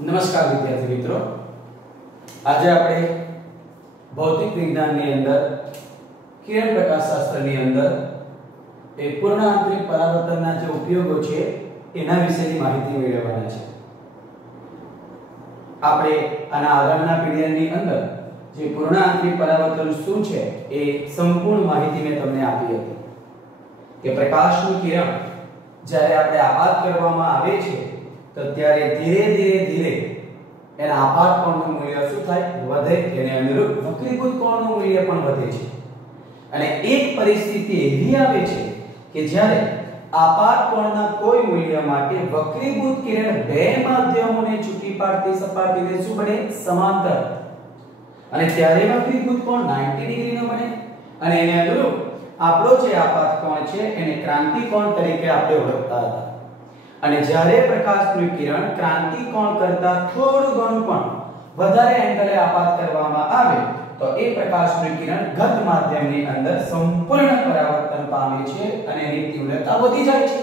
નમસ્કાર વિદ્યાર્થી મિત્રો, આજે આપણે ભૌતિક વિજ્ઞાનની અંદર કિરણ પ્રકાશશાસ્ત્રની અંદર એ પૂર્ણ આંતરિક પરાવર્તનના જે ઉપયોગો છે એના વિશેની માહિતી મેળવવાના છે. આપણે આના આગળના પીરિયડની અંદર જે પૂર્ણ આંતરિક પરાવર્તન શું છે એ સંપૂર્ણ માહિતી મેં તમને આપી હતી કે પ્રકાશનું કિરણ જ્યારે આપણે આપાત કરવામાં આવે છે તો ત્યારે ધીરે ધીરે એના આપાત કોણનું મૂલ્ય શું થાય? વધે. એને અનુરૂપ વક્રીભૂત કોણનું મૂલ્ય પણ વધે છે. અને એક પરિસ્થિતિ એવી આવે છે કે જ્યારે આપાત કોણના કોઈ મૂલ્ય માટે વક્રીભૂત કિરણ બે માધ્યમોને છૂટી પાડતી સપાટીને શું બને? સમાંતર. અને ત્યારે વક્રીભૂત કોણ 90 ડિગ્રીનો બને અને એને અનુરૂપ આપણો જે આપાત કોણ છે એને ક્રાંતિ કોણ તરીકે આપણે ઓળખતા હતા. અને જ્યારે પ્રકાશનું કિરણ ક્રાંતિ કોણ કરતા થોડું ઘણું પણ વધારે એંગલે આપાત કરવામાં આવે તો એ પ્રકાશનું કિરણ ઘટ માધ્યમની અંદર સંપૂર્ણ પરાવર્તન પામે છે અને એની તીવ્રતા વધી જાય છે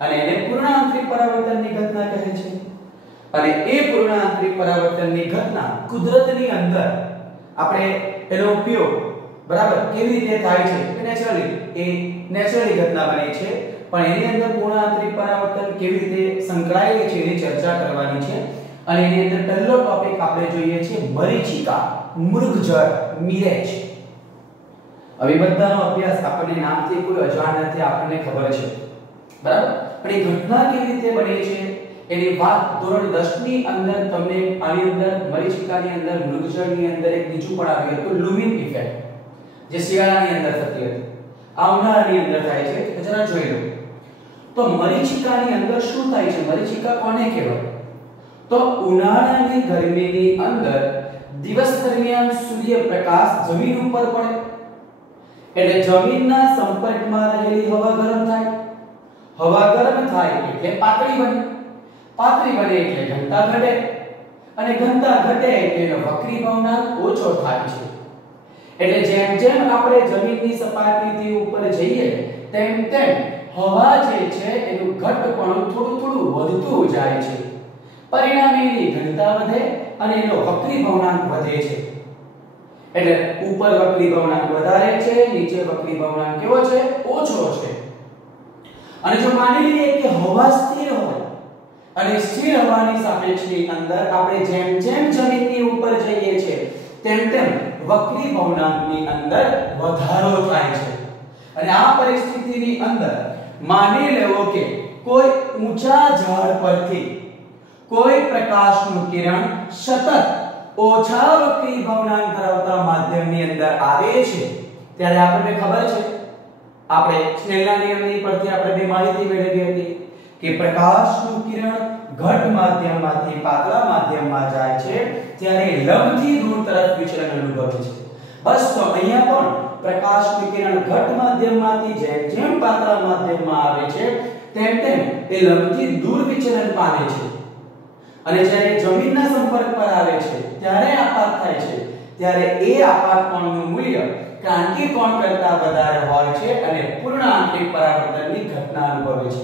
અને એને પૂર્ણ આંતરિક પરાવર્તનની ઘટના કહે છે. અને એ પૂર્ણ આંતરિક પરાવર્તનની ઘટના કુદરતની અંદર આપણે એનો ઉપયોગ બરાબર કેવી રીતે થાય છે કે નેચરલી ઘટના બને છે, પણ એની અંદર પૂર્ણ આંતરિક પરાવર્તન કેવી રીતે સંકળાયેલી છે એની ચર્ચા કરવાની છે. અને એની અંદર પહેલો ટોપિક આપણે જોઈએ છે મરીચિકા, મૃગજળ, મિરેજ. હવે બધાનો અભ્યાસ આપણને નામથી કોઈ અજાણ નથી, આપણને ખબર છે બરાબર, પણ એ ઘટના કેવી રીતે બને છે એની વાત ધોરણ 10 ની અંદર તમને આની અંદર મરીચિકાની અંદર મૃગજળની અંદર એક બીજું પણ આવ્યું હતું, લુમિન ઇફેક્ટ, જે શિયાળાની અંદર થતી હતી, આ ઉનાળાની અંદર થાય છે. જરા જોઈ લો તો મરીચિકાની અંદર શું થાય છે? મરીચિકા કોને કહેવાય? તો ઉનાળાની ગરમીની અંદર દિવસ દરમિયાન સૂર્યપ્રકાશ જમીન ઉપર પડે એટલે જમીનના સંપર્કમાં રહેલી હવા ગરમ થાય, હવા ગરમ થાય એટલે પાતળી બને, પાતળી બને એટલે ઘનતા ઘટે અને ઘનતા ઘટે એટલે એનો વક્રીભવનાંક ઓછો થાય છે. એટલે જેમ જેમ આપણે જમીનની સપાટીથી ઉપર જઈએ તેમ તેમ હવા જે છે એનું ઘટપણું થોડું વધતું જાય છે, પરિણામે એની ઘનતા વધે અને એનો વક્રીભવનાંક વધે છે. એટલે ઉપર વક્રીભવનાંક વધારે છે, નીચે વક્રીભવનાંક કેવો છે? ઓછો છે. અને જો માની લઈએ કે હવા સ્થિર હોય અને સ્થિર હવાની સાપેક્ષની અંદર આપણે જેમ જેમ જમીનની ઉપર જઈએ છીએ તેમ તેમ વક્રીભવનાંકની અંદર વધારો થાય છે. અને આ પરિસ્થિતિની અંદર માની લેવો કે કોઈ ઊંચા ઝાડ પરથી કોઈ પ્રકાશનું કિરણ સતત ઓછા વક્રીભવનાંક ધરાવતા માધ્યમની અંદર આવે છે ત્યારે આપણને ખબર છે, આપણે સ્નેલના નિયમની પરથી આપણે બે માહિતી મેળવી હતી કે પ્રકાશનું કિરણ ઘટ માધ્યમમાંથી પાતળા માધ્યમમાં જાય છે ત્યારે લંબથી દૂર તરફ વિચલન અનુભવે છે. બસ તો અહીંયા પણ પ્રકાશનું કિરણ ઘટ માધ્યમમાંથી જેમ જેમ પાતળા માધ્યમમાં આવે છે તેમ તેમ એ લંબથી દૂર વિચલન પામે છે. અને જ્યારે જમીનના સંપર્ક પર આવે છે ત્યારે આપાત થાય છે ત્યારે એ આપાત કોણનું મૂલ્ય ક્રાંતિ કોણ કરતા વધારે હોય છે અને પૂર્ણ આંતરિક પરાવર્તનની ઘટના અનુભવે છે.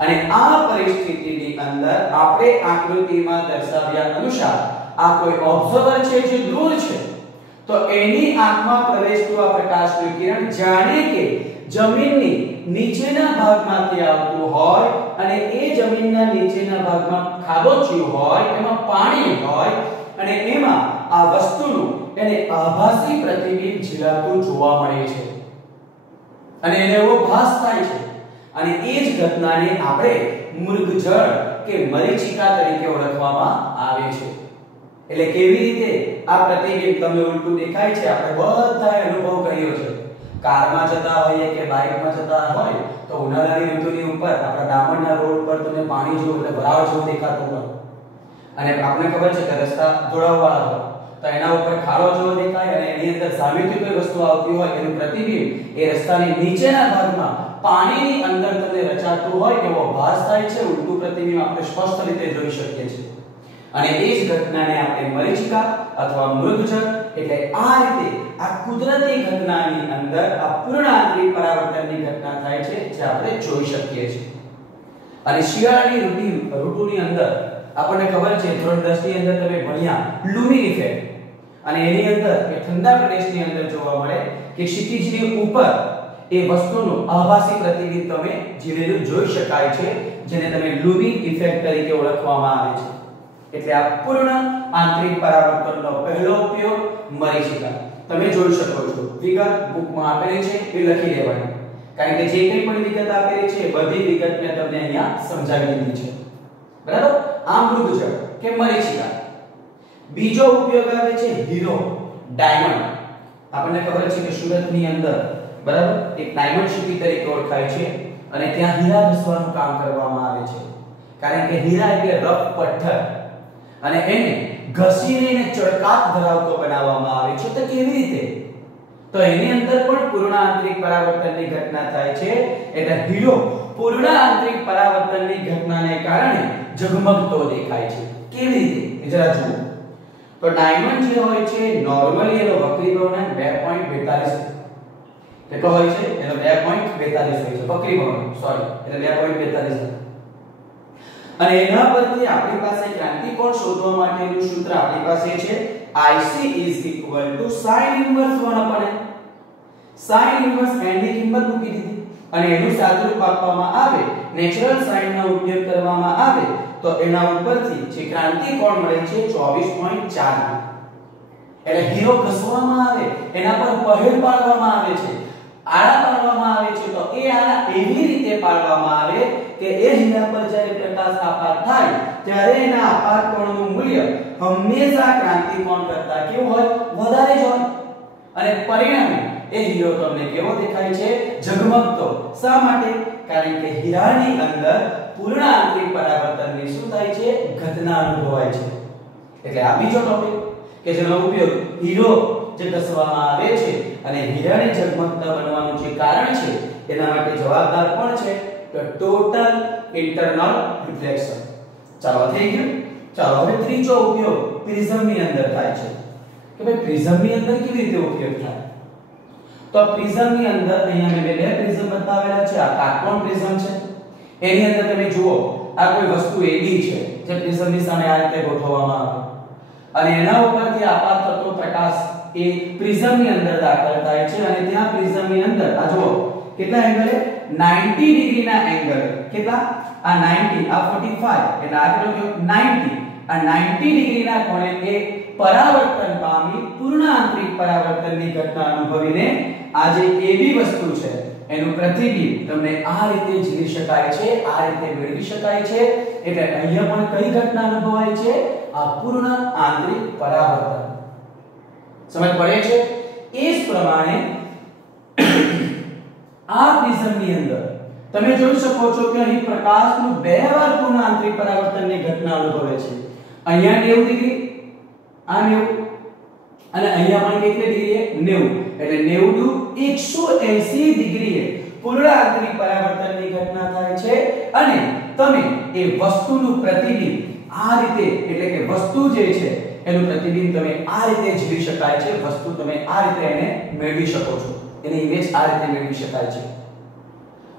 અને આ પરિસ્થિતિની અંદર આપણે આકૃતિમાં દર્શાવ્યા અનુસાર આ કોઈ ઓબ્ઝર્વર છે જે દૂર છે તો એની આંખમાં પ્રવેશતું આ પ્રકાશનું કિરણ જાણે કે જમીનની નીચેના ભાગમાંથી આવતું હોય અને એ જમીનના નીચેના ભાગમાં ખાબોચિયું હોય, એમાં પાણી હોય અને એમાં આ વસ્તુનું એને આભાસી પ્રતિબિંબ ઝીલાતું જોવા મળે છે અને એને એવો ભાસ થાય છે. અને એ જ ઘટનાને આપણે મૃગજળ કે મરીચિકા તરીકે ઓળખવામાં આવે છે. એટલે કેવી રીતે આ પ્રતિબિંબ તમને ઉલટું દેખાય છે આપણે બધાએ અનુભવ કર્યો છે. કારમાં જતા હોઈએ કે બાઇકમાં જતા હોય તો ઉનાળાની ઋતુની ઉપર આપણા ડામરના રોડ પર તમને પાણી જેવું એટલે ભરાવ જેવું દેખાતું હોય અને આપણને ખબર છે કે રસ્તા ધોળાવવાળા હોય તો એના ઉપર ખાડો જેવો દેખાય અને એની અંદર સામેથી કોઈ વસ્તુ આવતી હોય એનું પ્રતિબિંબ એ રસ્તાની નીચેના ભાગમાં પાણીની અંદર તમને રચાતું હોય એવો ભાસ થાય છે. ઉલટું પ્રતિબિંબ આપણે સ્પષ્ટ રીતે જોઈ શકીએ છીએ અને એ જ ઘટનાને આપણે મરીચિકા અથવા મૃગજળ એટલે આ રીતે આ કુદરતી ઘટનાની અંદર આ પૂર્ણ આંતરિક પરાવર્તનની ઘટના થાય છે જે આપણે જોઈ શકીએ છીએ. અને શિયાળાની ઋતુની અંદર આપણને ખબર છે ધોરણ 10 ની અંદર તમે ભણ્યા લુમિન ઇફેક્ટ, અને એની અંદર એ ઠંડા પ્રદેશની અંદર જોવા મળે કે ક્ષિતિજની ઉપર એ વસ્તુનું આભાસી પ્રતિબિંબ તમે જીવેલું જોઈ શકાય છે, જેને તમે લુમિન ઇફેક્ટ તરીકે ઓળખવામાં આવે છે. એટલે આ પૂર્ણ આંતરિક પરાવર્તનનો પહેલો ઉપયોગ મરીચિકા. તમે જોઈ શકો છો વિગત બુકમાં આપેલી છે એ લખી લેવાની, કારણ કે જે કંઈ પણ વિગત આપેલી છે બધી વિગત મેં તમને અહીંયા સમજાવી દીધી છે. બરાબર? આ મૃદજળ કે મરીચિકા. બીજો ઉપયોગ આવે છે હીરો, ડાયમંડ. આપણને ખબર છે કે સુરતની અંદર બરાબર એક ડાયમંડ સિટી તરીકે ઓળખાય છે, અને ત્યાં હીરા ઘસવાનું કામ કરવામાં આવે છે, કારણ કે હીરા એટલે રફ પથ્થર, અને એને ઘસીને એને ચળકાટ ધરાવતો બનાવવામાં આવે છે. તો કેવી રીતે? તો એની અંદર પણ પૂર્ણ આંતરિક પરાવર્તનની ઘટના થાય છે. એટલે હીરો પૂર્ણ આંતરિક પરાવર્તનની ઘટનાને કારણે ઝગમગતો દેખાય છે. કેવી રીતે એ જરા જુઓ. તો ડાયમંડ જે હોય છે નોર્મલી એનો વક્રીભવનાંક 2.42 કેટલો હોય છે? એનો 2.42 હોય છે વક્રીભવનાંક, સોરી એટલે 2.42. અને એના પરથી આપણી પાસે ક્રાંતિકોણ શોધવા માટેનું સૂત્ર આપણી પાસે છે IC sin 1 sin 1 n ની કિંમત મૂકી દીધી, અને એનું સાદુરૂપ આપવામાં આવે, નેચરલ સાઇન નો ઉપયોગ કરવામાં આવે, તો એના ઉપરથી જે ક્રાંતિકોણ મળે છે 24.4. એટલે હીરો ઘસવામાં આવે, એના પર પહેલ પાડવામાં આવે છે, આળા પાડવામાં આવે છે, તો એ આળા એવી રીતે પાડવામાં આવે કે એ હીરા પર જ્યારે પ્રકાશ આપાત થાય ત્યારે એના આપાત કોણનું મૂલ્ય હંમેશા ક્રાંતિકોણ કરતા કેવું હોય? વધારે જ હોય. અને પરિણામે એ હીરો તમને કેવો દેખાય છે? ઝગમગતો. શા માટે? કારણ કે હીરાની અંદર પૂર્ણ આંતરિક પરાવર્તનની શું થાય છે? ઘટના અનુભવાય છે. એટલે આ બીજો ટોપિક કે જેનો ઉપયોગ હીરો જે ઘસવામાં આવે છે અને હીરાને ઝગમગતા બનવાનું જે કારણ છે એના માટે જવાબદાર કોણ છે? તો ટોટલ ઇન્ટરનલ રિફ્લેક્શન. ચાલો થઈ ગયું. ચાલો હવે ત્રીજો ઉપયોગ પ્રિઝમની અંદર થાય છે. કે ભાઈ પ્રિઝમની અંદર કેવી રીતે ઉપયોગ થાય? તો પ્રિઝમની અંદર અહીંયા મેં બે પ્રિઝમ બતાવેલા છે. આ કાટકોણ પ્રિઝમ છે, એની અંદર તમે જુઓ આ કોઈ વસ્તુ એવી છે જે પ્રિઝમની સામે આ રીતે ગોઠવવામાં આવે, અને એના ઉપરથી આપાત થતો પ્રકાશ એ પ્રિઝમની અંદર દાખલ થાય છે, અને ત્યાં પ્રિઝમની અંદર આ જુઓ કેટલા એંગલે? 90 ડિગ્રીના એંગલે. કેટલા? આ 90, આ 45, એટલે આ કેટલો થયો? 90. આ 90 ડિગ્રીના ખૂણે એ પરાવર્તન પામી પૂર્ણ આંતરિક પરાવર્તનની ઘટના અનુભવીને આ જે એવી વસ્તુ છે એનું પ્રતિબિંબ તમને આ રીતે જીવી શકાય છે, આ રીતે મેળવી શકાય છે. એટલે અહીંયા પણ કઈ ઘટના અનુભવાય છે? આ પૂર્ણ આંતરિક પરાવર્તન. સમજ પડે છે? એ જ પ્રમાણે આ પ્રિઝમની અંદર તમે જોઈ શકો છો કે અહીં પ્રકાશનું બે વાર પૂર્ણ આંતરિક પરાવર્તનની ઘટના અનુભવે છે. અહીંયા 90 ડિગ્રી, આ 90, અને અહીંયા પણ કેટલી ડિગ્રીએ? 90. એટલે 90 180 ડિગ્રીએ પૂર્ણ આંતરિક પરાવર્તનની ઘટના થાય છે, અને તમે એ વસ્તુનું પ્રતિબિંબ આ રીતે, એટલે કે વસ્તુ જે છે એનું પ્રતિબિંબ તમે આ રીતે જીવી શકાય છે. વસ્તુ તમે આ રીતે એને મેળવી શકો છો, એની ઇમેજ આ રીતે મેળવી શકાય છે.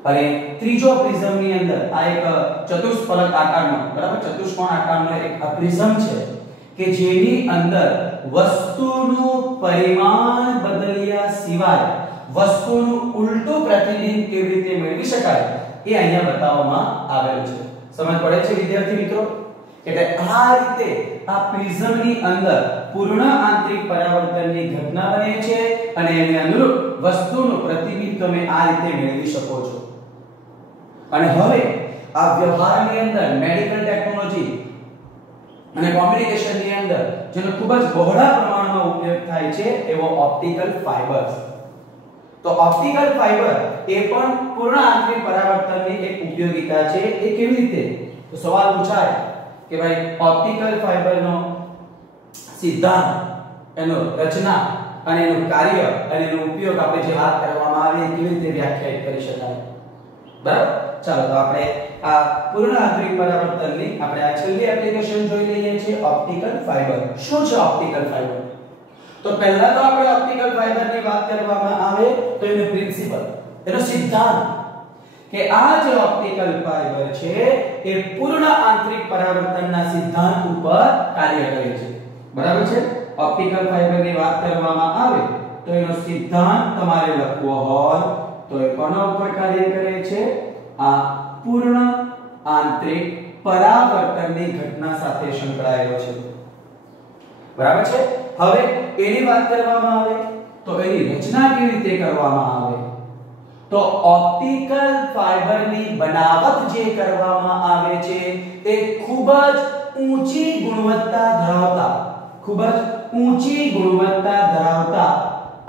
અને ત્રીજો પ્રિઝમની અંદર આ એક ચતુષ્ફલક આકારનો, બરાબર, ચતુષ્કોણ આકારનો એક પ્રિઝમ છે કે જેની અંદર વસ્તુનું પરિમાણ બદલ્યા સિવાય વસ્તુનું ઉલટું પ્રતિબિંબ કેવી રીતે મેળવી શકાય એ અહીંયા બતાવવામાં આવેલું છે. સમજ પડે છે વિદ્યાર્થી મિત્રો? એટલે આ રીતે આ પ્રિઝમની અંદર પૂર્ણ આંતરિક પરાવર્તનની ઘટના બને છે, અને એને અનુરૂપ વસ્તુનું પ્રતિબિંબ તમે આ રીતે મેળવી શકો છો. અને હવે આ વ્યવહારની અંદર મેડિકલ ટેકનોલોજી અને કોમ્યુનિકેશનની અંદર જેનો ખૂબ જ બહોળા પ્રમાણમાં ઉપયોગ થાય છે એવો ઓપ્ટિકલ ફાઇબર્સ. તો ઓપ્ટિકલ ફાઇબર એ પણ પૂર્ણ આંતરિક પરાવર્તનની એક ઉપયોગિતા છે. એ કેવી રીતે? તો સવાલ પૂછાય કે ભાઈ ઓપ્ટિકલ ફાઇબરનો સિદ્ધાંત, એનો રચના અને એનું કાર્ય અને એનો ઉપયોગ આપણે જે વાત કરવામાં આવે એ કેવી રીતે વ્યાખ્યાયિત કરી શકાય? બરાબર. ચાલો તો આપણે આ પૂર્ણ આંતરિક પરાવર્તનની આપણે આ છેલ્લી એપ્લિકેશન જોઈ લઈએ છીએ, ઓપ્ટિકલ ફાઇબર. શું છે ઓપ્ટિકલ ફાઇબર? તો પહેલા તો આપણે ઓપ્ટિકલ ફાઇબરની વાત કરવામાં આવે તો એનો પ્રિન્સિપલ, એનો સિદ્ધાંત કે આ જે ઓપ્ટિકલ ફાઇબર છે એ પૂર્ણ આંતરિક પરાવર્તનના સિદ્ધાંત ઉપર કાર્ય કરે છે. બરાબર છે. ઓપ્ટિકલ ફાઇબરની વાત કરવામાં આવે તો એનો સિદ્ધાંત તમારે લખવો હોય તો એ કોના ઉપર કાર્ય કરે છે? આ પૂર્ણ આંતરિક પરાવર્તનની ઘટના સાથે સંકળાયેલો છે. બરાબર છે. હવે એની વાત કરવામાં આવે તો એની રચના કેવી રીતે કરવામાં આવે તો ઓપ્ટિકલ ફાઇબરની બનાવટ જે કરવામાં આવે છે એ ખૂબ જ ઊંચી ગુણવત્તા ધરાવતા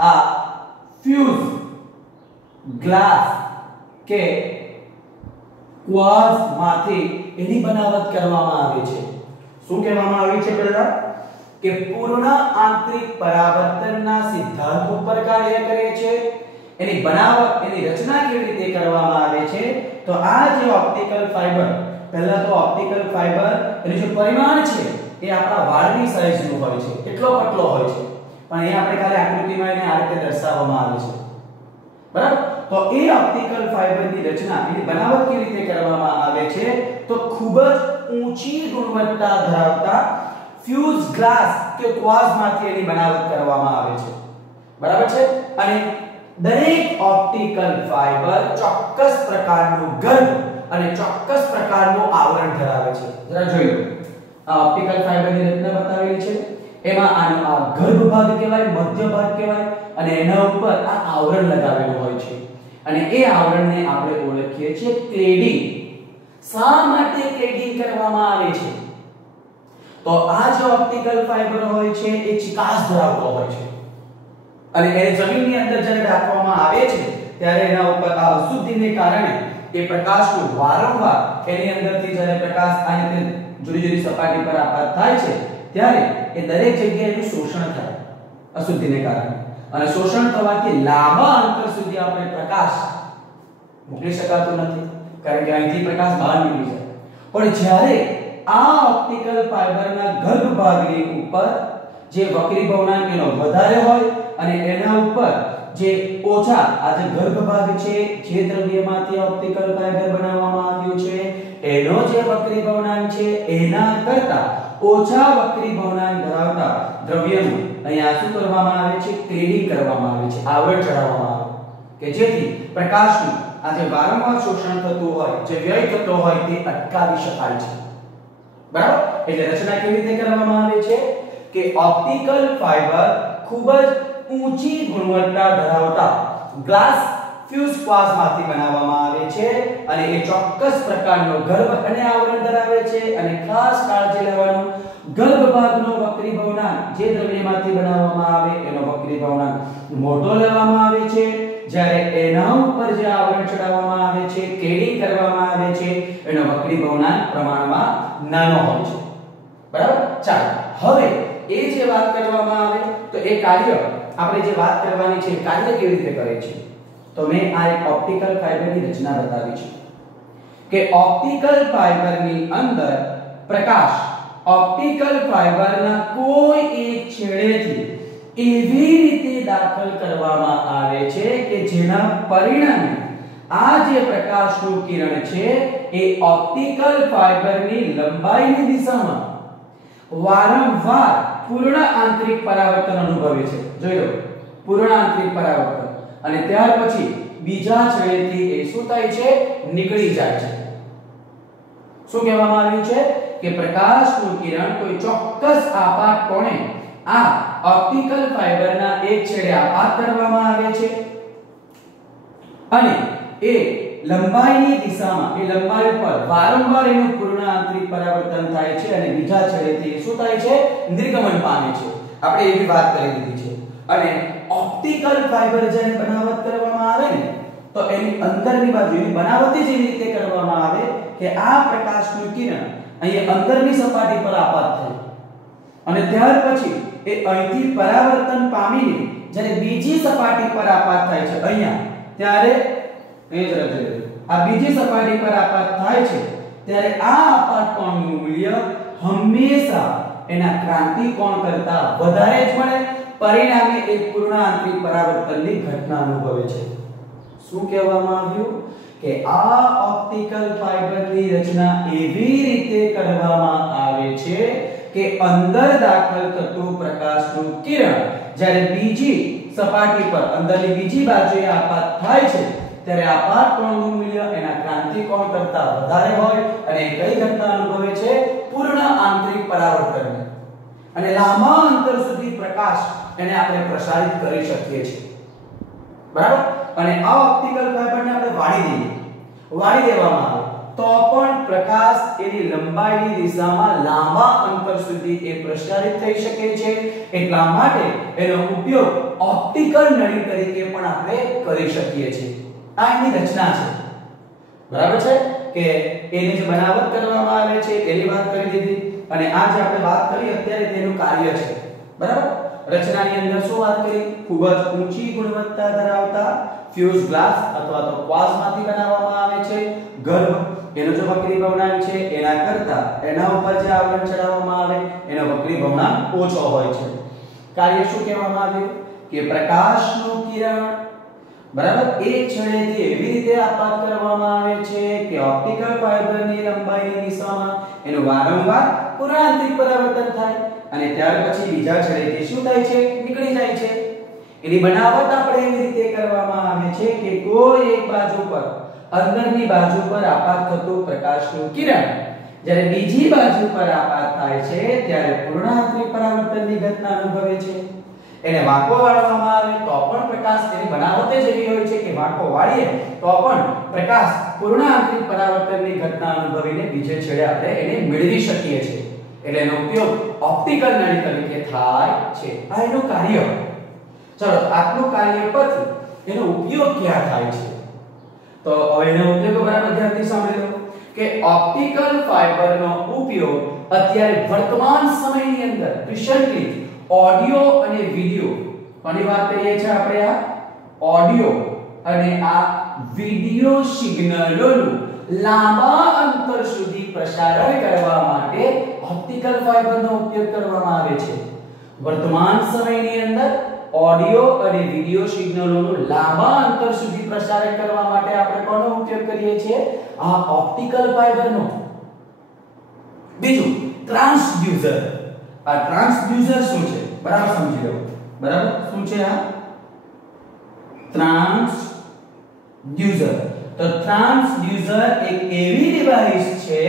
આ ફ્યુઝ ગ્લાસ કે ક્વાર્ટઝ માંથી એની બનાવટ કરવામાં આવે છે. શું કહેવામાં આવે છે? પહેલા કે પૂર્ણ આંતરિક પરાવર્તનના સિદ્ધાંત ઉપર કાર્ય કરે છે. એની બનાવટ, એની રચના કેવી રીતે કરવામાં આવે છે તો આ જે ઓપ્ટિકલ ફાઇબર, પહેલા તો ઓપ્ટિકલ ફાઇબર એનું જે પરિમાણ છે એ આપણા વાળની સાઈઝનું હોય છે, એટલો પતલો હોય છે, પણ એ આપણે ખાલી આકૃતિમાં એને આ રીતે દર્શાવવામાં આવે છે. બરાબર? તો એ ઓપ્ટિકલ ફાઇબરની રચના, એની બનાવટ કેવી રીતે કરવામાં આવે છે તો ખૂબ જ ઊંચી ગુણવત્તા ધરાવતા ફ્યુઝ ગ્લાસ કે ક્વાર્ટઝમાંથી એની બનાવટ કરવામાં આવે છે. બરાબર છે. અને દરેક ઓપ્ટિકલ ફાઇબર ચોક્કસ પ્રકારનું ગર્ભ અને ચોક્કસ પ્રકારનું આવરણ ધરાવે છે. જરા જોઈ લો. આ ઓપ્ટિકલ ફાઇબરની રચના બતાવેલી છે. એમાં આનો આ ગર્ભ ભાગ કહેવાય, મધ્ય ભાગ કહેવાય અને એના ઉપર આ આવરણ લગાવેલું હોય છે. અને એ આવરણને આપણે ઓળખીએ છીએ ક્લેડિંગ. શા માટે ક્લેડિંગ કરવામાં આવે છે? તો આ જે ઓપ્ટિકલ ફાઇબર હોય છે એ ચિકાસ ધરાવતો હોય છે અને એને જમીનની અંદર જ્યારે રાખવામાં આવે છે ત્યારે એના ઉપર આ અશુદ્ધિને કારણે એ પ્રકાશનું વારંવાર એની અંદરથી જ્યારે પ્રકાશ આ રીતે જુદી જુદી સપાટી પર આપાત થાય છે ત્યારે એ દરેક જગ્યાએ એનું શોષણ થાય અશુદ્ધિને કારણે. અને શોષણ થવાથી લાંબા અંતર સુધી આપણે પ્રકાશ મોકલી શકાતો નથી કારણ કે અહીંથી પ્રકાશ બહાર નીકળી જાય. પણ જ્યારે આ ઓપ્ટિકલ ફાઇબરના ગર્ભ ભાગની ઉપર જે વક્રીભવનાંક એનો વધારે હોય અને એના ઉપર જે ઓછા આ જે ગર્ભ ભાગ છે જે દ્રવ્યમાંથી ઓપ્ટિકલ ફાઇબર બનાવવામાં આવ્યું છે એનો જે વક્રીભવનાંક છે એના કરતા ઓછા વક્રીભવનાંક ધરાવતા દ્રવ્યનું અહીંયા શું કરવામાં આવે છે? ક્લેડિંગ કરવામાં આવે છે, આવરણ ચડાવવામાં આવે કે જેથી પ્રકાશનું આ જે વારંવાર શોષણ થતું હોય, જે વ્યય થતો હોય તે અટકાવી શકાય છે. બરાબર? એટલે રચના કેવી રીતે કરવામાં આવે છે કે ઓપ્ટિકલ ફાઇબર ખૂબ જ ઊંચી ગુણવત્તા ધરાવતા ગ્લાસ ફ્યુઝ ક્વાર્ટઝમાંથી બનાવવામાં આવે છે અને એ ચોક્કસ પ્રકારનો ગર્ભ અને આવરણ ધરાવે છે. અને ખાસ કાળજી લેવાનું, ગર્ભ ભાગનો વક્રીભવનાંક જે દ્રવ્યમાંથી બનાવવામાં આવે એનો વક્રીભવનાંક મોટો લેવામાં આવે છે, જ્યારે એના ઉપર જે આવરણ ચડાવવામાં આવે છે, ક્લેડિંગ કરવામાં આવે છે એનો વક્રીભવનાંક પ્રમાણમાં નાનો હોય છે. બરાબર? ચાલો હવે એ જે વાત કરવામાં આવે તો એ કાર્ય આપણે જે વાત કરવાની છે કાર્ય કેવી રીતે કરે છે તો મેં આ એક ઓપ્ટિકલ ફાઇબરની રચના બતાવી છે કે ઓપ્ટિકલ ફાઇબરની અંદર પ્રકાશ ઓપ્ટિકલ ફાઇબરના કોઈ એક છેડેથી એવી રીતે દાખલ કરવામાં આવે છે કે જેના પરિણામે આ જે પ્રકાશનું કિરણ છે એ ઓપ્ટિકલ ફાઇબરની લંબાઈની દિશામાં વારંવાર પૂર્ણ આંતરિક પરાવર્તન અનુભવે છે. જોઈ લો, પૂર્ણ આંતરિક પરાવર્તન અને ત્યાર પછી બીજા છેડેથી એ શું થાય છે? નીકળી જાય છે. શું કહેવામાં આવ્યું છે કે પ્રકાશનું કિરણ કોઈ ચોક્કસ આપાત કોણે આ ઓપ્ટિકલ ફાઇબરના એક છેડે આપાત કરવામાં આવે છે અને એ લંબાઈની દિશામાં એ લંબાઈ પર વારંવાર એનું પૂર્ણ આંતરિક પરાવર્તન થાય છે અને બીજા છેડેથી શું થાય છે? નિર્ગમન પામે છે. આપણે એવી વાત કરી દીધી છે. અને ઓપ્ટિકલ ફાઇબર જ્યારે બનાવટ કરવામાં આવે ને તો એની અંદરની બાજુ એની બનાવટ જ એવી રીતે કરવામાં આવે કે આ પ્રકાશનું કિરણ અહીં અંદરની સપાટી પર આપાત થાય અને ત્યાર પછી એ અહીંથી પરાવર્તન પામીને જ્યારે બીજી સપાટી પર આપાત થાય છે અહીંયા, ત્યારે આ બીજી સપાટી પર આપાત થાય છે ત્યારે આ આપાત કોણનું મૂલ્ય હંમેશા એના ક્રાંતિ કોણ કરતા વધારે જ મળે. પરિણામે એક પૂર્ણ આંતરિક પરાવર્તનની ઘટના અનુભવે છે. શું કહેવામાં આવ્યું કે આ ઓપ્ટિકલ ફાઇબરની રચના એવી રીતે કરવામાં આવે છે કે અંદર દાખલ થતું પ્રકાશનું કિરણ જ્યારે બીજી સપાટી પર અંદરની બીજી બાજુએ આપાત થાય છે ત્યારે આપાત કોણનું મૂલ્ય એના ક્રાંતિ કોણ કરતા વધારે હોય અને કઈ ઘટના અનુભવે છે પૂર્ણ આંતરિક પરાવર્તન અને લાંબા અંતર સુધી પ્રકાશ એને આપણે પ્રસારિત કરી શકીએ છીએ બરાબર અને આ ઓપ્ટિકલ ફાઇબરને આપણે વાળી દેવામાં આવે તો પણ પ્રકાશ એની લંબાઈની દિશામાં લાંબા અંતર સુધી એ પ્રસારિત થઈ શકે છે એટલા માટે એનો ઉપયોગ ઓપ્ટિકલ નળી તરીકે પણ આપણે કરી શકીએ છીએ આ એની રચના છે બરાબર છે કે એની જે બનાવટ કરવામાં આવે છે એની વાત કરી દીધી અને આ જે આપણે વાત કરી અત્યારે તેનું કાર્ય છે બરાબર રચનાની અંદર શું વાત કરી ખૂબ જ ઊંચી ગુણવત્તા ધરાવતા ફ્યુઝ ગ્લાસ અથવા તો ક્વાર્ટ્ઝમાંથી બનાવવામાં આવે છે ગર્ભ એનો જો વક્રી ભવનાંક છે એના કરતા એના ઉપર જે આવરણ ચડાવવામાં આવે એનો વક્રી ભવનાંક ઓછો હોય છે કાર્ય શું કહેવામાં આવ્યું કે પ્રકાશનું કિરણ બરાબર એક છેડેથી એવી રીતે આપાત કરવામાં આવે છે કે ઓપ્ટિકલ ફાઇબરની લંબાઈની દિશામાં એનું વારંવાર પૂર્ણાંતરિક પરાવર્તન થાય અને ત્યાર પછી બીજા છેડેથી શું થાય છે નીકળી જાય છે એની બનાવટ આપણે એવી રીતે કરવામાં આવે છે કે કોઈ એક બાજુ પર અંદરની બાજુ પર આપાત થતું પ્રકાશનું કિરણ જ્યારે બીજી બાજુ પર આપાત થાય છે ત્યારે પૂર્ણાંતરિક પરાવર્તનની ઘટના અનુભવે છે એને વાંકો વાળવામાં આવે તો પણ પ્રકાશ એની બનાવટ જ એવી હોય છે કે વાંકો વાળીએ તો પણ પ્રકાશ પૂર્ણાંતરિક પરાવર્તનની ઘટના અનુભવીને બીજે છેડે આપણે એને મેળવી શકીએ છીએ એટલે એનો ઉપયોગ ઓપ્ટિકલ નળી તરીકે થાય છે આ એનું કાર્ય ચલો આટલું કાર્ય પછી એનો ઉપયોગ ક્યાં થાય છે તો હવે એનો ઉપયોગ બરાબર ધ્યાનથી સાંભળી લો કે ઓપ્ટિકલ ફાઇબરનો ઉપયોગ અત્યારે વર્તમાન સમયની અંદર રિસન્ટલી ઓડિયો અને વિડિયો કોની વાત કરીએ છીએ આપણે આ ઓડિયો અને આ વિડિયો સિગ્નલોનું લાંબા અંતર સુધી પ્રસારણ કરવા માટે ઓપ્ટિકલ ફાઇબરનો ઉપયોગ કરવામાં આવે છે વર્તમાન સમયની અંદર ઓડિયો અને વિડિયો સિગ્નલોનું લાંબા અંતર સુધી પ્રસારણ કરવા માટે આપણે કોનો ઉપયોગ કરીએ છીએ આ ઓપ્ટિકલ ફાઇબરનો બીજું ટ્રાન્સડ્યુસર આ ટ્રાન્સડ્યુસર શું છે બરાબર સમજી લો બરાબર શું છે આ ટ્રાન્સડ્યુસર તો ટ્રાન્સડ્યુસર એક એવી ડિવાઇસ છે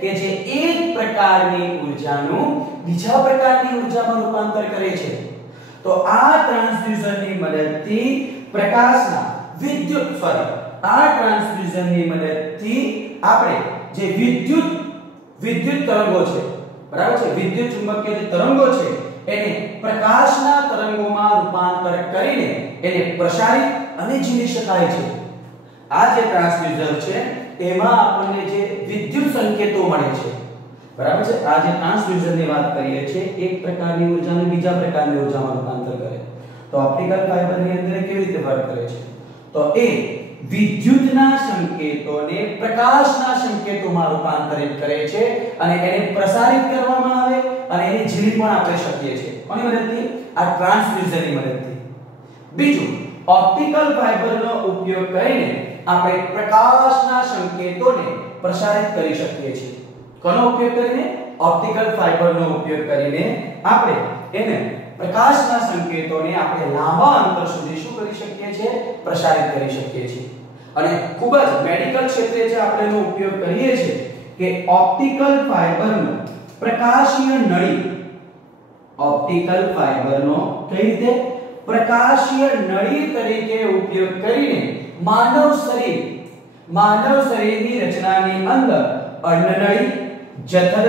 કે જે એક પ્રકારની ઊર્જાનું બીજા પ્રકારની ઊર્જામાં રૂપાંતર કરે છે તો આ ટ્રાન્સડ્યુસરની મદદથી પ્રકાશના ટ્રાન્સડ્યુસરની મદદથી આપણે જે વિદ્યુત તરંગો છે બરાબર છે વિદ્યુત ચુંબકીય જે તરંગો છે એને પ્રકાશના તરંગોમાં રૂપાંતર કરીને એને પ્રસારિત અને ઝીલી શકાય છે આ જે ટ્રાન્સડ્યુસર છે એમાં આપણને જે વિદ્યુત સંકેતો મળે છે બરાબર છે આ જે ટ્રાન્સડ્યુસરની વાત કરીએ છીએ એક પ્રકારની ઊર્જાને બીજા પ્રકારની ઊર્જામાં રૂપાંતર કરે તો ઓપ્ટિકલ ફાઇબરની અંદર કેવી રીતે વર્ક કરે છે તો એ વિદ્યુતના સંકેતોને પ્રકાશના સંકેતોમાં રૂપાંતરિત કરે છે અને એને પ્રસારિત કરવામાં આવે અને એને ઝીલી પણ આપણે શકીએ છીએ કોની મદદથી આ ટ્રાન્સડ્યુસરની મદદથી બીજું ઓપ્ટિકલ ફાઇબરનો ઉપયોગ કરીને આપણે પ્રકાશના સંકેતોને પ્રસારિત કરી શકીએ છીએ કોનો ઉપયોગ કરીને ઓપ્ટિકલ ફાઇબરનો ઉપયોગ કરીને આપણે એને પ્રકાશના સંકેતોને આપણે લાંબા અંતર સુધી શું કરી શકીએ છીએ પ્રસારિત કરી શકીએ છીએ અને ખૂબ જ મેડિકલ ક્ષેત્રે જે આપણે એનો ઉપયોગ કરીએ છીએ કે ઓપ્ટિકલ ફાઇબરનો પ્રકાશીય નળી ઓપ્ટિકલ ફાઇબરનો કઈ રીતે પ્રકાશીય નળી તરીકે ઉપયોગ કરીને માનવ શરીરની રચનાની અંદર અન્નનળી જઠર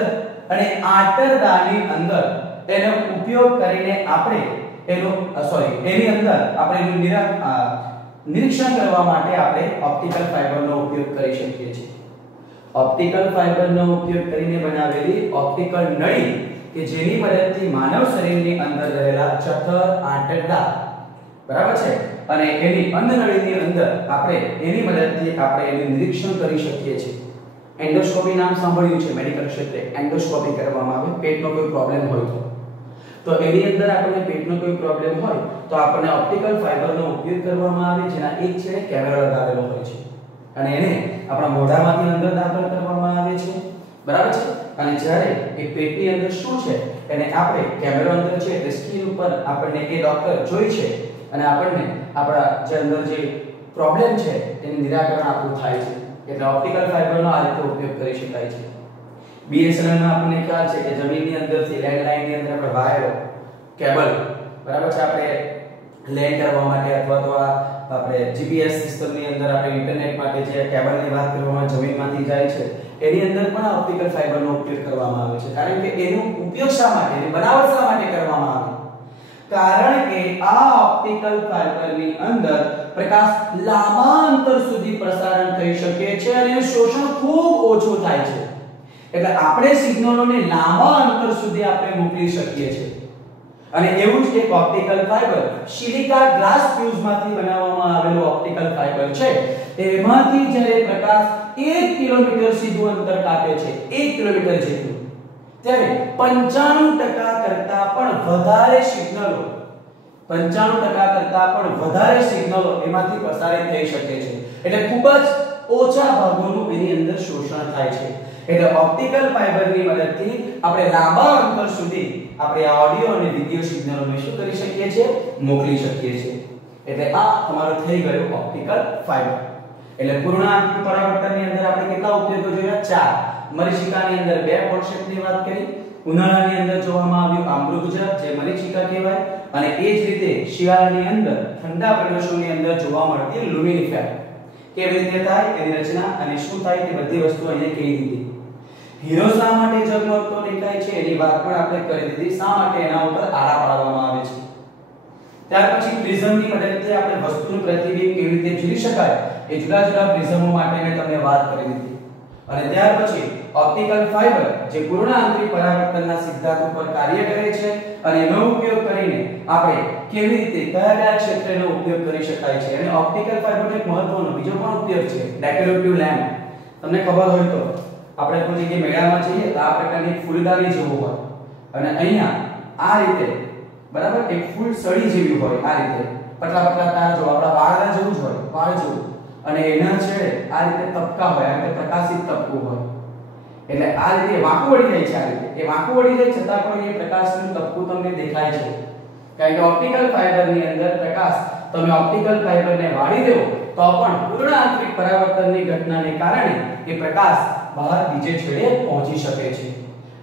અને આંતરડાની અંદર એનો ઉપયોગ કરીને આપણે એની અંદર આપણે એનું નિરીક્ષણ કરવા માટે આપણે ઓપ્ટિકલ ફાઇબરનો ઉપયોગ કરી શકીએ છીએ ઓપ્ટિકલ ફાઇબરનો ઉપયોગ કરીને બનાવેલી ઓપ્ટિકલ નળી કે જેની મદદથી માનવ શરીરની અંદર રહેલા જઠર આંતરડા બરાબર છે અને એની અન્નનળીની અંદર આપણે એની મદદથી આપણે એનું નિરીક્ષણ કરી શકીએ છીએ એન્ડોસ્કોપી નામ સાંભળ્યું છે મેડિકલ ક્ષેત્રે એન્ડોસ્કોપી કરવામાં આવે પેટનો કોઈ પ્રોબ્લેમ હોય તો એની અંદર આપણને પેટનો કોઈ પ્રોબ્લેમ હોય તો આપણને ઓપ્ટિકલ ફાઇબરનો ઉપયોગ કરવામાં આવે જેના એક છેડે કેમેરો લગાવેલો હોય છે અને એને આપણા મોઢામાંથી અંદર દાખલ કરવામાં આવે છે, બરાબર છે। અને જ્યારે એ પેટની અંદર શું છે એને આપણે કેમેરો અંદર છે એટલે સ્ક્રીન ઉપર આપણને એ ડોક્ટર જોઈ છે અને આપણને આપણા જે અંદર જે પ્રોબ્લેમ છે એનું નિરાકરણ આપવું થાય છે। એટલે ઓપ્ટિકલ ફાઇબરનો આ રીતે ઉપયોગ કરી શકાય છે। BSNL માં આપણને ખ્યાલ છે કે જમીનની અંદરથી લેન્ડલાઇન ની અંદર આપણે વાયરો કેબલ, બરાબર છે, આપણે લેન્ડ કરવા માટે અથવા તો આપણે GPS સિસ્ટમની અંદર આપણે ઇન્ટરનેટ માટે જે કેબલની વાત કરવામાં જમીનમાંથી જાય છે એની અંદર પણ ઓપ્ટિકલ ફાઇબરનો ઉપયોગ કરવામાં આવે છે। કારણ કે એનો ઉપયોગ શા માટે, એની બનાવટ શા માટે કરવામાં આવે? કારણ કે આ ઓપ્ટિકલ ફાઇબરની અંદર પ્રકાશ લાંબા અંતર સુધી પ્રસારણ થઈ શકે છે અને એનું શોષણ ખૂબ ઓછું થાય છે। એટલે આપણે સિગ્નલોને લાંબા અંતર સુધી આપણે મોકલી શકીએ છીએ। અને એવું જ એક ઓપ્ટિકલ ફાઇબર સિલિકા ગ્લાસ ફ્યુઝમાંથી બનાવવામાં આવેલું ઓપ્ટિકલ ફાઇબર છે। એમાંથી જ્યારે પ્રકાશ 1 કિલોમીટર સીધું અંતર કાપે છે, 1 કિલોમીટર જેટલું, ત્યારે 95% કરતા પણ વધારે સિગ્નલો 95% કરતા પણ વધારે સિગ્નલો એમાંથી પ્રસારિત થઈ શકે છે। એટલે ખૂબ જ ઓછા ભાગોનું એની અંદર શોષણ થાય છે। એટલે ઓપ્ટિકલ ફાઇબરની મદદથી આપણે લાંબા અંતર સુધી આપણે ઓડિયો અને વિડિયો સિગ્નલોને શું કરી શકીએ છીએ, મોકલી શકીએ છીએ। એટલે આ તમારો થઈ ગયો ઓપ્ટિકલ ફાઇબર। એટલે પૂર્ણાંક પરાવર્તનની અંદર આપણે કેટલા ઉપયોગો જોયા? 4। મરીચિકાની અંદર 2 કોન્સેપ્ટની વાત કરી। ઉનાળાની અંદર જોવામાં આવ્યું આમ્રગુજા જે મરીચિકા કહેવાય, અને એ જ રીતે શિયાળાની અંદર ઠંડા પ્રદેશોની અંદર જોવા મળતી લ્યુમિનિફેર કેવી રીતે થાય, એની રચના અને શું થાય તે બધી વસ્તુ અહીંયા કહી દીધી। હીરો શા માટે ઝગમગતો દેખાય છે એની વાત પણ આપણે કરી દીધી, શા માટે એના ઉપર આડા પાડવામાં આવે છે। ત્યાર પછી પ્રિઝમની મદદથી આપણે વસ્તુનું પ્રતિબિંબ કેવી રીતે જોઈ શકાય એ જુદા જુદા પ્રિઝમો માટે મેં તમને વાત કરી દીધી। અને ત્યાર પછી ઓપ્ટિકલ ફાઇબર જે પૂર્ણ આંતરિક પરાવર્તનના સિદ્ધાંત ઉપર કાર્ય કરે છે અને એનો ઉપયોગ કરીને આપણે કેવી રીતે કયા ક્ષેત્રનો ઉપયોગ કરી શકાય છે। અને ઓપ્ટિકલ ફાઇબરનો એક મહત્વનો બીજો પણ ઉપયોગ છે ડેકોરેટિવ લેમ્પ। તમને ખબર હોય તો આપણે કોઈ જગ્યાએ મેળામાં જઈએ તો આ પ્રકારની ફૂલદાની જેવું હોય અને અહીંયા આ રીતે, બરાબર, એક ફૂલ સળી જેવી હોય, આ રીતે પતલા પતલા તાર જો આપણા વાળના જેવું જ હોય, વાળ જેવું, અને એના છેડે આ રીતે તબકા હોય, આ રીતે પ્રકાશિત તબકું હોય। એટલે આ રીતે વાંકું વળી જાય છે, આ રીતે એ વાંકું વળી જાય છતાં પણ એ પ્રકાશનું તબકું તમને દેખાય છે। કારણ કે ઓપ્ટિકલ ફાઇબરની અંદર પ્રકાશ તમે ઓપ્ટિકલ ફાઇબરને વાળી દો તો પણ પૂર્ણ આંતરિક પરાવર્તનની ઘટનાને કારણે એ પ્રકાશ બહાર બીજે છેડે પહોંચી શકે છે।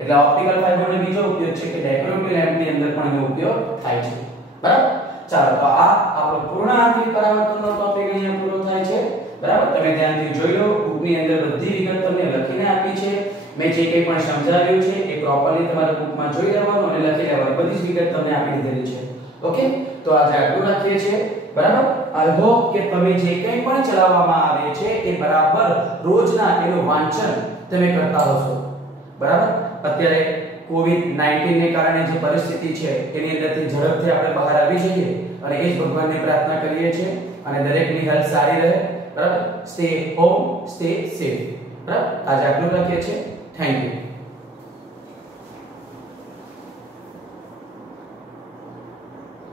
એટલે ઓપ્ટિકલ ફાઇબરનો બીજો ઉપયોગ છે કે ડેકોરેટિવ લેમ્પની અંદર પણ એનો ઉપયોગ થાય છે, બરાબર। ચાલો તો આ આપણો પૂર્ણ આંતરિક પરાવર્તનનો ટોપિક અહીંયા પૂરો થાય છે, બરાબર। તમે ધ્યાનથી જોઈ લો, બુકની અંદર બધી વિગત તમને લખીને આપી છે। મેં જે કંઈ પણ સમજાવ્યું છે એ પ્રોપરલી તમારા બુકમાં જોઈ લેવાનું અને લખી લેવાનું, બધી જ વિગત તમને આપી દીધેલી છે। ઓકે, તો આજે આટલું રાખીએ છીએ, બરાબર। આઈ હોપ કે તમે જે કંઈ પણ ચલાવવામાં આવે છે એ બરાબર રોજના એનું વાંચન તમે કરતા હશો, બરાબર। અત્યારે કોવિડ-19 ને કારણે જે પરિસ્થિતિ છે એની અંદરથી ઝડપથી આપણે બહાર આવી જઈએ અને એ જ ભગવાનને પ્રાર્થના કરીએ છીએ અને દરેકની હેલ્થ સારી રહે, બરાબર। સ્ટે હોમ, સ્ટે સેફ, બરાબર। આજે આટલું રાખીએ છીએ। Thank you.